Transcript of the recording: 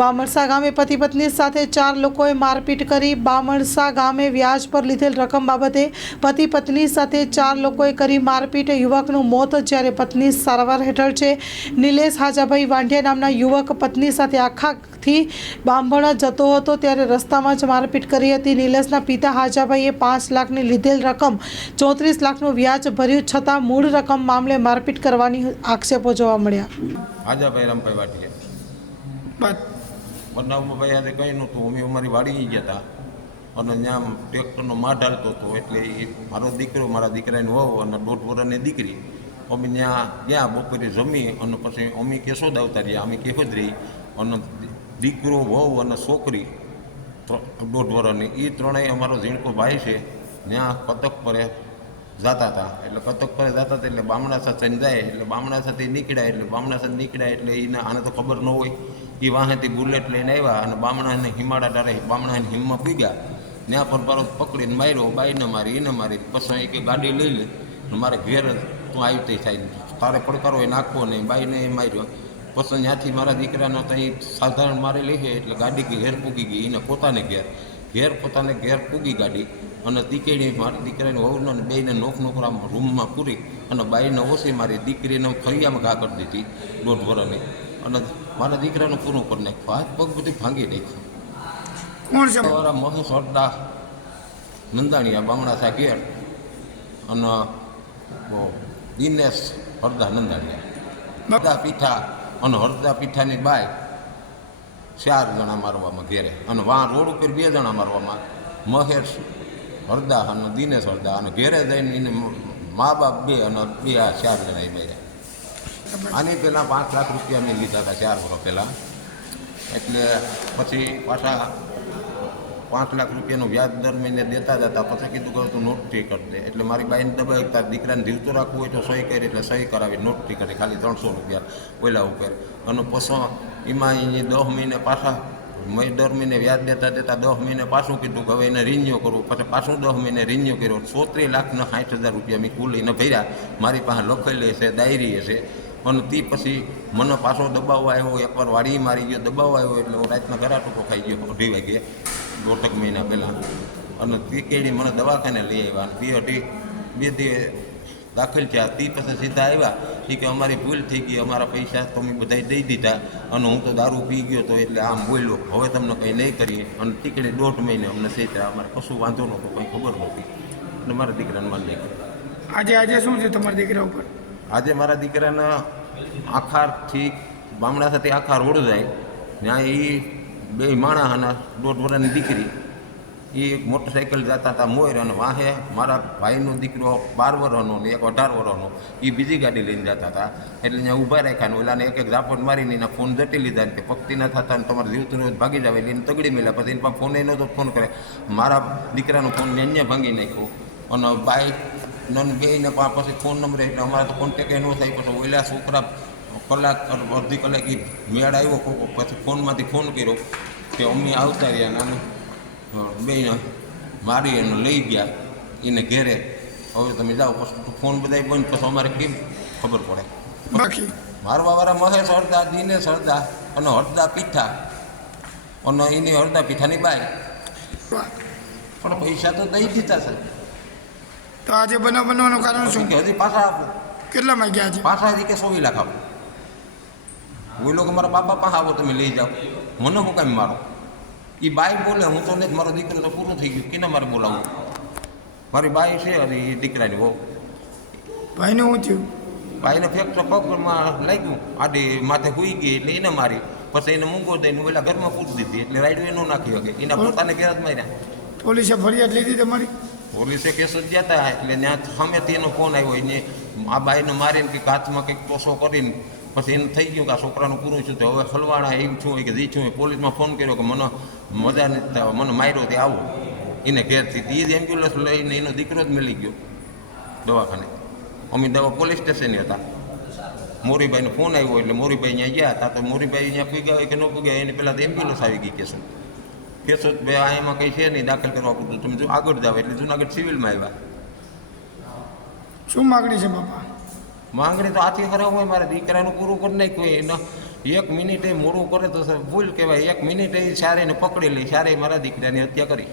બામણસા ગામે પતિ પત્ની સાથે ચાર લોકોએ મારપીટ કરી બામણસા ગામે વ્યાજ પર લીધેલ રકમ બાબતે પતિ પત્ની સાથે ચાર લોકોએ કરી મારપીટ. યુવકનું મોત જ્યારે પત્ની સારવાર હેઠળ છે. નિલેશ હાજાભાઈ વાંઢિયા નામના યુવક પત્ની સાથે આખાથી બાંભણ જતો હતો ત્યારે રસ્તામાં જ મારપીટ કરી હતી. નિલેશના પિતા હાજાભાઈએ પાંચ લાખની લીધેલ રકમ ચોત્રીસ લાખનું વ્યાજ ભર્યું છતાં મૂળ રકમ મામલે મારપીટ કરવાની આક્ષેપો જોવા મળ્યા. હાજાભાઈ રામભાઈ વાટીયા બનાવમાં ભાઈ આજે કંઈ નહોતું. અમે અમારી વાડી ગયા હતા અને ત્યાં ટ્રેક્ટરનો માઢ હાલતો હતો. એટલે એ મારો દીકરો, મારા દીકરાની વહુ અને દોઢ વર્ષની દીકરી. અમે ત્યાં ગયા, બપોરે જમી અને પછી અમે કેશોદ આવતા રહ્યા. અમે કેશોદ રહી. અને દીકરો, વહુ અને છોકરી દોઢ વર્ષની એ ત્રણેય અમારો ઝીણકો ભાઈ છે. ત્યાં કતક પરે જતા હતા. એટલે કતક પરે જતા હતા એટલે બામણા સાથે જાય. એટલે બામણા સાથે નીકળ્યા. એટલે બામણા સાથે નીકળ્યા એટલે એને આને તો ખબર ન હોય. એ વાહેથી બુલેટ લઈને આવ્યા અને બામણાને હિમાડા ડારે બામણાને હિમમાં પીગ્યા ત્યાં પર પારો પકડીને માર્યો, બાઈને મારી, એને મારી. પછી એક ગાડી લઈ લે મારે ઘેર તું આવી તે થાય. તારે પડકારો એ નાખવો નહીં, બાઈને માર્યો. પછી ત્યાંથી મારા દીકરાનો ત્યાં સાધારણ મારી લઈ એટલે ગાડી ઘેર પૂગી ગઈ એને પોતાને ઘેર. ઘેર પોતાને ઘેર પૂગી ગાડી અને દીકરીની, મારી દીકરાની, વહુને અને બેને નોક નોકરા રૂમમાં પૂરી અને બાઈને ઓછી મારી દીકરીને ફરિયામાં ઘા કરી દીધી દોઢ વર્ષની અને મારા દીકરાનું પૂરું કરી નાખ્યું. હાથ પગ બધું ભાંગી નાખ્યું. કોણ છે? મારા મહેશ હરદા નંદાણીયા બામણા સા ઘેર અને દિનેશ હરદા નંદાણીયા. હરદા પીઠા અને હરદા પીઠાની બાય ચાર જણા મારવામાં ઘેરે. અને વાં રોડ ઉપર બે જણા મારવામાં. મહેશ હરદા અને દિનેશ હરદા. અને ઘેરે જઈને એને મા બાપ બે અને બે આ ચાર જણા એ બે આની પહેલાં પાંચ લાખ રૂપિયા મેં લીધા હતા ચાર વર્ષ પહેલાં. એટલે પછી પાછા પાંચ લાખ રૂપિયાનું વ્યાજ દર મહિને દેતા જતા પછી કીધું કે તું નોટ ફી કરી દે. એટલે મારી બાઈને દબાવી તાર દીકરાને જીવતો રાખવું હોય તો સહી કરી, એટલે સહી કરાવી, નોટ ફી કરી, ખાલી ત્રણસો રૂપિયા ઓલા ઉપર. અને પછી એમાં એની દસ મહિને પાછા મેં દર મહિને વ્યાજ દેતા દેતા દસ મહિને પાછું કીધું કે હવે એને રિન્યુ કરવું પછી પાછું દસ મહિને રિન્યુ કર્યો. ચોત્રીસ લાખના સાઠ હજાર રૂપિયા મેં કુલ એને ભર્યા. મારી પાસે લખેલી છે ડાયરી છે અને તે પછી મને પાછો દબાવવા આવ્યો, એકવાર વાડી મારી ગયો દબાવવા આવ્યો એટલે હું રાતના ઘરા ટૂંકો ખાઈ ગયો, અઢી વાગે, દોઢક મહિના પહેલાં. અને તે કેડી મને દવાખાને લઈ આવ્યા અને બે અઢી બે દી દાખલ થયા. તે પછી સીધા આવ્યા. એ કે અમારી ભૂલ થઈ ગઈ, અમારા પૈસા તમે બધા દઈ દીધા અને હું તો દારૂ પી ગયો તો એટલે આમ બોલ્યો, હવે તમને કંઈ નહીં કરીએ. અને ટીકડી દોઢ મહિને અમને સીધા અમારે કશું વાંધો નહોતો, કંઈ ખબર નહોતી. અને મારા દીકરાને માન આજે આજે શું છે તમારા દીકરા ઉપર? આજે મારા દીકરાના આખારથી બામણા સાથે આખા રોડ જાય, ત્યાં એ બે માણસ અને દોઢ વર્ષની દીકરી, એ મોટરસાઇકલ જતા હતા મોર અને વાહે મારા ભાઈનો દીકરો બાર વર્ષનો ને એક અઢાર વર્ષનો, એ બીજી ગાડી લઈને જતા હતા એટલે ત્યાં ઊભા રાખ્યા ઓલાને એક એક ઝાપટ મારીને એના ફોન જટી લીધા કે પક્તિ ના થતા ને તમારે જીવતું રોજ ભાગી જાવ એટલે એને તગડી મેળ્યા પછી એના ફોને નહોતો, ફોન કરે મારા દીકરાનો ફોન મેં અહીંયા ભાંગી નાખ્યો. અને બાઇક નન બેને પછી ફોન નંબર એટલે અમારે તો કોન્ટેક ન થાય. પછી ઓલા છોકરા કલાક અડધી કલાક એ મેળ આવ્યો કોકો પછી ફોનમાંથી ફોન કર્યો કે અમે આવતા રહ્યા નાનું બેને મારી એને લઈ ગયા એને ઘેરે. હવે તમે જાઓ પછી ફોન બધા બંધ. પછી અમારે કેમ ખબર પડે? બાકી? મારવાવાળા મહેશ હરદા દિનેશ હરદા અને હરદા પીઠા. અને એની હરદા પીઠાની બાઈ. પણ પૈસા તો દઈ દીધા છે. તો આજે બનાવ બનવાનું કારણ શું? હજી પાછા આપો. કેટલામાં ગયા છે? પાછા હજી કે સોવી લાખ આપો. બોલો કે મારા બાપા પાસે આવો તમે લઈ જાઓ. મને હું કાંઈ મારો? એ બાઈ બોલે હું તો નહીં મારો દીકરો તો પૂરું થઈ ગયું. કેને મારે બોલાવું? મારી બાઈ છે અને એ દીકરાની હો ભાઈને હું થયું? ભાઈને ફેક્ટર પગમાં લાગ્યું. આડે માથે હુઈ ગઈ એટલે એને મારી પછી એને મૂંગો દઈને પેલા ઘરમાં પૂરી દીધી એટલે રાઈડ એનો નાખી શકે. એના પોતાને ઘેર જ માર્યા. પોલીસે ફરિયાદ લીધી તમારી? પોલીસે કેસ જ હતા એટલે ત્યાં સામેથી એનો ફોન આવ્યો. એને આ બાઈને મારીને કંઈક હાથમાં કંઈક ટોસો કરીને પછી એને થઈ ગયું કે આ છોકરાનું પૂરું છું તો હવે હલવાણા એમ છું કે જી છું હોય. પોલીસમાં ફોન કર્યો કે મને મજા નથી મને માર્યો તે આવો. એને ઘેરથી એ જ એમ્બ્યુલન્સ લઈને એનો દીકરો જ મળી ગયો દવાખાને. અમે દવા પોલીસ સ્ટેશને હતા. મોરીભાઈનો ફોન આવ્યો એટલે મોરીભાઈ અહીંયા ગયા હતા તો મોરીભાઈ અહીંયા પૂગ્યા હોય કે ન પૂગ્યા એની પહેલાં તો એમ્બ્યુલન્સ આવી ગઈ કે કેસો જ ભાઈ આ એમાં કંઈ છે નહીં દાખલ કરવા પૂરતું. તમે જો આગળ જાવ એટલે જુનાગઢ સિવિલમાં આવ્યા. શું માગણી છે બાપા? માંગણી તો આથી ખરાબ હોય મારા દીકરાનું પૂરું કરી નાખ્યું એનો એક મિનિટે મોડું કરે તો ભૂલ કહેવાય. એક મિનિટે સારેને પકડી લઈ સારે મારા દીકરાની હત્યા કરી.